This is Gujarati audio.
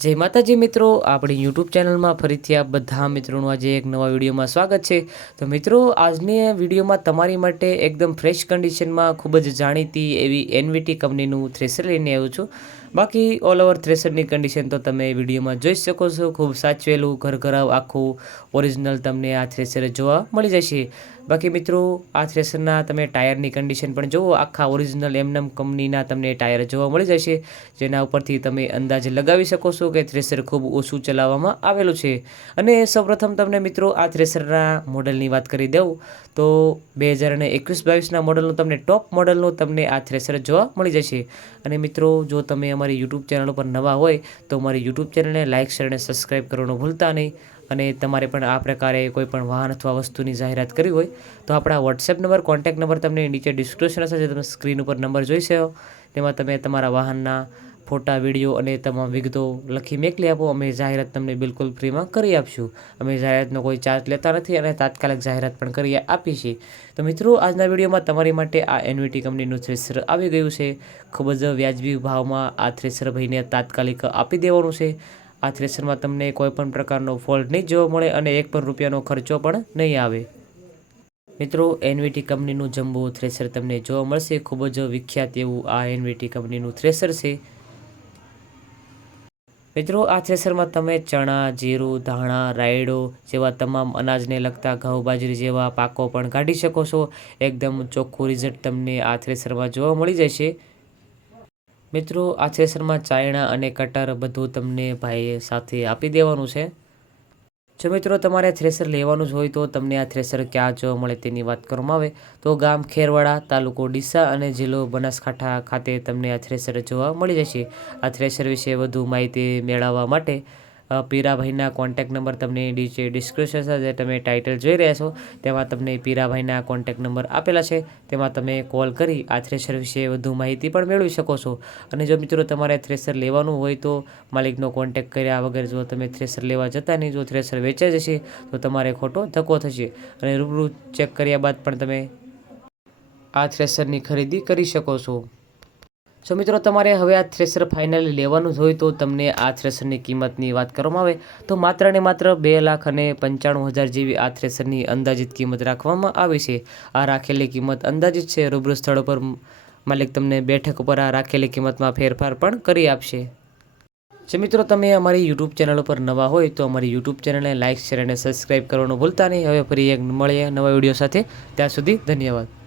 જય માતાજી મિત્રો, આપણી યુટ્યુબ ચેનલમાં ફરીથી આપ બધા મિત્રોનું આજે એક નવા વિડીયોમાં સ્વાગત છે। તો મિત્રો, આજની વિડીયોમાં તમારી માટે એકદમ ફ્રેશ કન્ડિશનમાં ખૂબ જ જાણીતી એવી એનવીટી કંપનીનું થ્રેશર લઈને આવ્યો છું। બાકી ઓલ ઓવર થ્રેશરની કન્ડિશન તો તમે વિડીયોમાં જોઈ શકો છો। ખૂબ સાચવેલું ઘરઘરાવ આખું ઓરિજિનલ તમને આ થ્રેશર જોવા મળી જશે। બાકી મિત્રો, આ થ્રેશરના તમે ટાયરની કન્ડિશન પણ જુઓ, આખા ઓરિજિનલ એમનેમ કંપનીના તમને ટાયર જોવા મળી જશે, જેના ઉપરથી તમે અંદાજ લગાવી શકો છો કે થ્રેશર ખૂબ ઓછું ચલાવવામાં આવેલું છે। અને સૌપ્રથમ તમને મિત્રો આ થ્રેશરના મોડલની વાત કરી દઉં તો 2021-22ના મોડલનું તમને ટોપ મોડલનું તમને આ થ્રેશર જોવા મળી જશે। અને મિત્રો, જો તમે અમારી યુટ્યુબ ચેનલ પર નવા હોય તો અમારી યુટ્યુબ ચેનલને લાઇક, શેર અને સબસ્ક્રાઈબ કરવાનું ભૂલતા નહીં। અને તમારે પણ આ પ્રકારે કોઈ પણ વાહન અથવા વસ્તુની જાહેરાત કરવી હોય તો આપણા વોટ્સએપ નંબર, કોન્ટેક્ટ નંબર તમને નીચે ડિસ્ક્રિપ્શન હશે, તમે સ્ક્રીન ઉપર નંબર જોઈ શકો, તેમાં તમે તમારા વાહનના ફોટા, વિડીયો અને તમામ વિગતો લખી મોકલી આપો। અમે જાહેરાત તમને બિલકુલ ફ્રીમાં કરી આપશું। અમે જાહેરાતનો કોઈ ચાર્જ લેતા નથી અને તાત્કાલિક જાહેરાત પણ કરી આપી છે। તો મિત્રો, આજના વિડીયોમાં તમારી માટે આ એનવીટી કંપનીનું થ્રેશર આવી ગયું છે। ખૂબ જ વ્યાજબી ભાવમાં આ થ્રેશર ભાઈને તાત્કાલિક આપી દેવાનું છે। આ થ્રેશરમાં તમને કોઈ પણ પ્રકારનો ફોલ્ટ નહીં જોવા મળે અને એક પણ રૂપિયાનો ખર્ચો પણ નહીં આવે। મિત્રો, એનવીટી કંપનીનું જમ્બો થ્રેશર તમને જોવા મળશે। ખૂબ જ વિખ્યાત એવું આ એનવીટી કંપનીનું થ્રેશર છે। મિત્રો, આ થ્રેશરમાં તમે ચણા, જીરું, ધાણા, રાયડો જેવા તમામ અનાજને લગતા ઘઉં, બાજરી જેવા પાકો પણ કાઢી શકો છો। એકદમ ચોખ્ખું રિઝલ્ટ તમને આ થ્રેશરમાં જોવા મળી જશે। મિત્રો, આ થ્રેશરમાં ચાયણા અને કટર બધું તમને ભાઈએ સાથે આપી દેવાનું છે। જો મિત્રો, તમારે થ્રેશર લેવાનું જ હોય તો તમને આ થ્રેશર ક્યાં જોવા મળે તેની વાત કરવામાં આવે તો ગામ ખેરવાડા, તાલુકો ડીસા અને જિલ્લો બનાસકાંઠા ખાતે તમને આ થ્રેશર જોવા મળી જશે। આ થ્રેશર વિશે વધુ માહિતી મેળવવા માટે પીરાભાઈના કોન્ટેક્ટ નંબર તમને નીચે ડિસ્ક્રિપ્શન જે તમે ટાઇટલ જોઈ રહ્યા છો તેમાં તમને પીરાભાઈના કોન્ટેક્ટ નંબર આપેલા છે, તેમાં તમે કોલ કરી આ થ્રેશર વિશે વધુ માહિતી પણ મેળવી શકો છો। અને જો મિત્રો, તમારે થ્રેશર લેવાનું હોય તો માલિકનો કોન્ટેક્ટ કર્યા વગર જો તમે થ્રેશર લેવા જતા નહીં, જો થ્રેશર વેચાઈ જશે તો તમારે ખોટો ધક્કો થશે અને રૂબરૂ ચેક કર્યા બાદ પણ તમે આ થ્રેશરની ખરીદી કરી શકો છો। સો મિત્રો, તમારે હવે આ થ્રેશર ફાઇનલી લેવાનું જ હોય તો તમને આ થ્રેશરની કિંમતની વાત કરવામાં આવે તો માત્ર ને માત્ર 2,95,000 જેવી આ થ્રેશરની અંદાજિત કિંમત રાખવામાં આવી છે। આ રાખેલી કિંમત અંદાજિત છે। રૂબરૂ સ્થળ પર માલિક તમને બેઠક ઉપર આ રાખેલી કિંમતમાં ફેરફાર પણ કરી આપશે। જો મિત્રો, તમે અમારી યુટ્યુબ ચેનલ ઉપર નવા હોય તો અમારી યુટ્યુબ ચેનલને લાઇક, શેર અને સબસ્ક્રાઈબ કરવાનું ભૂલતા નહીં। હવે ફરી એક મળીએ નવા વિડીયો સાથે, ત્યાં સુધી ધન્યવાદ।